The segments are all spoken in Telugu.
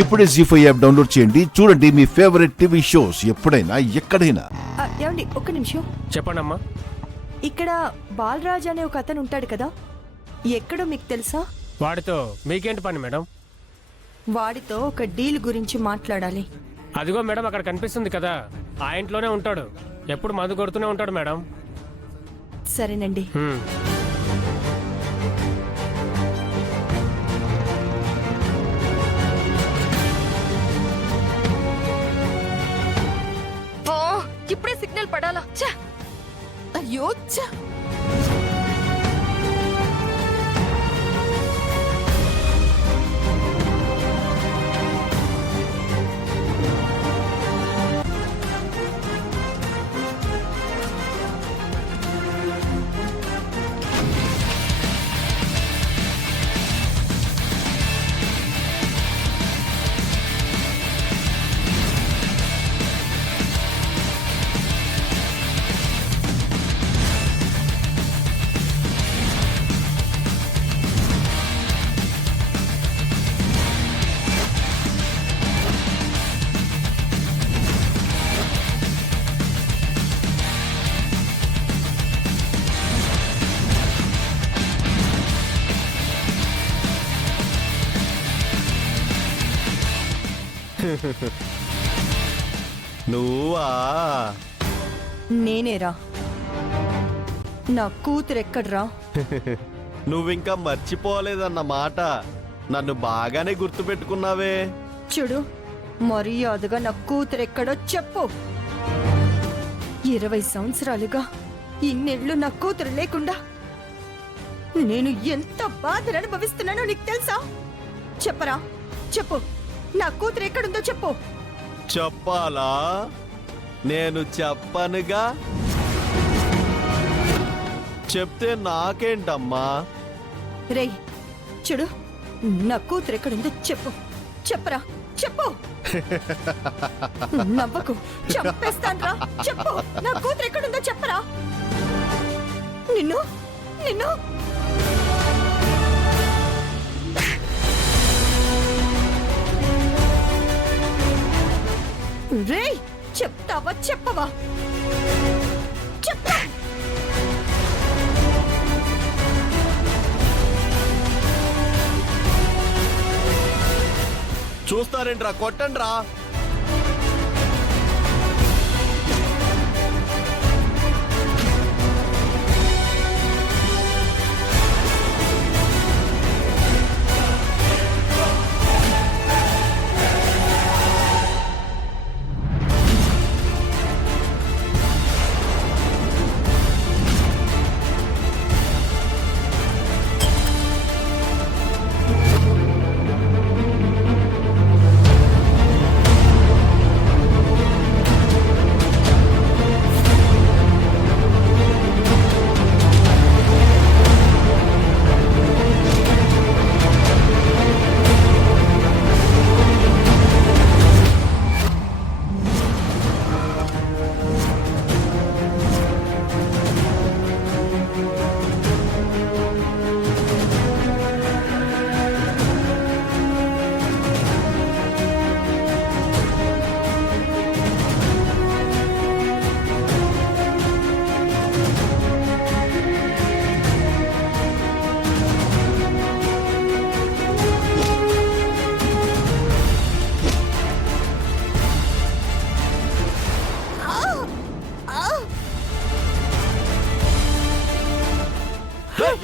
ఇప్పుడే జీ5 యాప్ డౌన్లోడ్ చేయండి. చూడండి మీ ఫేవరెట్ టీవీ షోస్ ఎప్పుడైనా ఎక్కడైనా. ఏమండి ఒక్క నిమిషం. చెప్పండమ్మా. ఇక్కడ బాలరాజ్ అనే ఒక అతను ఉంటాడు కదా, ఎక్కడో మీకు తెలుసా? వాడితో మీకేంటి పని మేడం? వాడితో ఒక డీల్ గురించి మాట్లాడాలి. అదిగో మేడం అక్కడ కనిపిస్తుంది కదా, ఆ ఇంట్లోనే ఉంటాడు. ఎప్పుడు మందు కొడుతూనే ఉంటాడు మేడం. సరేనండి. ఇప్పుడే సిగ్నల్ పడాలా? అయ్యో నువ్వా? నేనేరా. నా కూతురు ఎక్కడ్రా? నువ్వింకా మర్చిపోలేదన్నమాట. నన్ను బాగానే గుర్తుపెట్టుకున్నావే. చూడు, మర్యాదగా నా కూతురు ఎక్కడో చెప్పు. 20 సంవత్సరాలుగా ఇన్నేళ్లు నా కూతురు లేకుండా నేను ఎంత బాధను అనుభవిస్తున్నానో నీకు తెలుసా? చెప్పరా, చెప్పు. నా కూతురు ఎక్కడుందో చెప్పు. చెప్పాలా? నేను చెప్పనుగా. చెప్తే నాకేంటమ్మా? రేయ్ చూడు, నా కూతురు ఎక్కడుందో చెప్పు. చెప్పరా, చెప్పు. నవ్వకు, చంపేస్తాన్రా. చెప్పు, నా కూతురు ఎక్కడుందో చెప్పరా. నిన్ను నిన్ను రేయ్, చెప్తావా చెప్పవా? చెప్తా. చూస్తారేంట్రా? కొట్టండ్రా.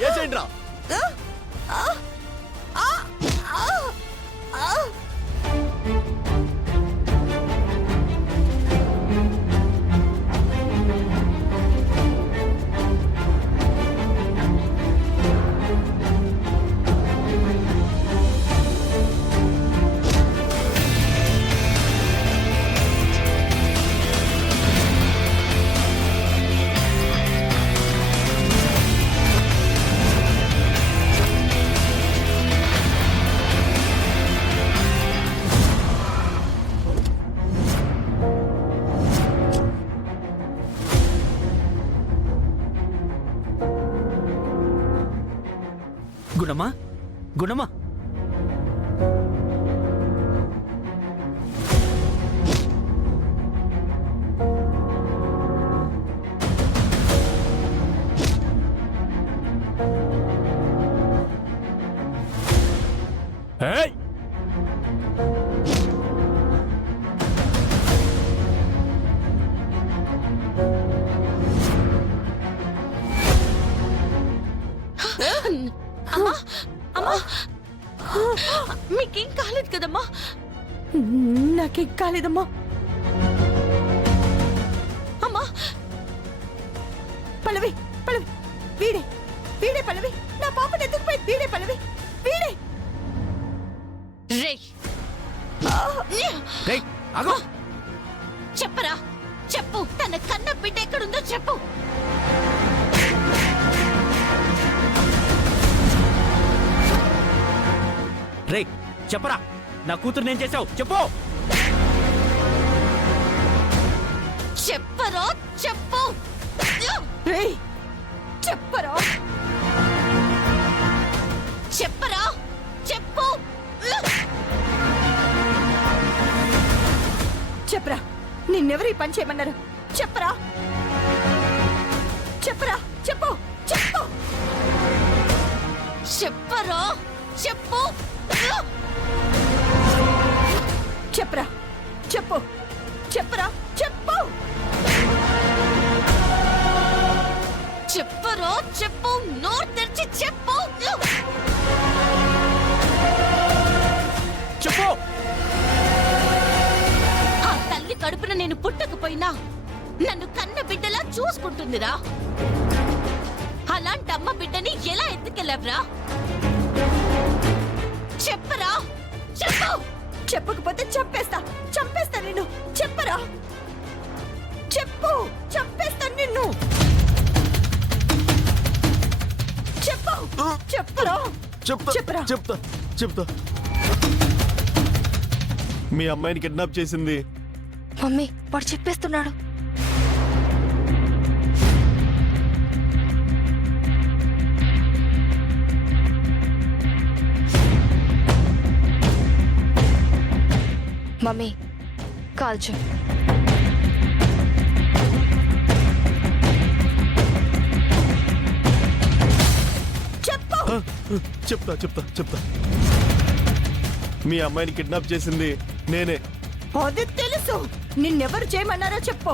ఏసేంట్రా? గుణమా గుణమా మీకేం కాలేదు కదమ్మా? నాకేం కాలేదమ్మా. అమ్మా పల్లవి పల్లవి వీడే వీడే పల్లవి. నా పాపని ఎత్తుకుపోయి వీడే పల్లవి. వీడే రేయ్ రేయ్, ఆగు. చెప్పరా, చెప్పు. తన కన్న బిడ్డ ఎక్కడుందో చెప్పు. రేయ్ చెప్పరా, నా కూతురు నేను చేసావు చెప్పు. చెప్పరా, చెప్పు. రేయ్ చెప్పరా చెప్పరా, చెప్పు. చెప్పరా నిన్నెవరు ఈ పని చేయమన్నారు? చెప్పరా చెప్పరా చెప్పు చెప్పు చెప్పరా, చెప్పు. చెప్పరా చెప్పు చెప్పరా చెప్పు చెప్పరా, చెప్పు. నోరు తెరిచి చెప్పు. చెప్పు. ఆ తల్లి కడుపున నేను పుట్టకపోయినా నన్ను కన్న బిడ్డలా చూసుకుంటుందిరా. అలాంటి అమ్మ బిడ్డని ఎలా ఎత్తుకెళ్ళావ్రా? చెప్పరా, చెప్పు. చెప్పకపోతే చంపేస్తా చంపేస్తా నిన్ను. చెప్పరా చెప్పు చంపేస్తా నిన్ను. చెప్పు చెప్పరా చెప్తా చెప్పరా చెప్తా చెప్తా. మీ అమ్మాయిని కిడ్నాప్ చేసింది మమ్మీ, వాడు చెప్పేస్తున్నాడు. మమ్మీ కాల్చు. చెప్పు చెప్తా చెప్తా చెప్తా. మీ అమ్మాయిని కిడ్నాప్ చేసింది నేనే. అది తెలుసు. నిన్నెవరు చేయమన్నారో చెప్పు.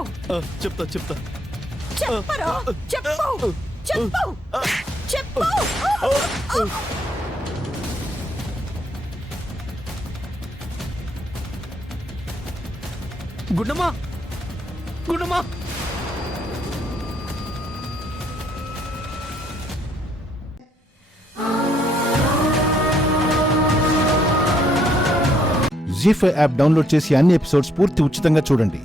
చెప్తా చెప్తా. చెప్పరా చెప్పు చెప్పు చెప్పు. గుండమ్మా, గుండమ్మా. జీ5 యాప్ డౌన్లోడ్ చేసి అన్ని ఎపిసోడ్స్ పూర్తి ఉచితంగా చూడండి.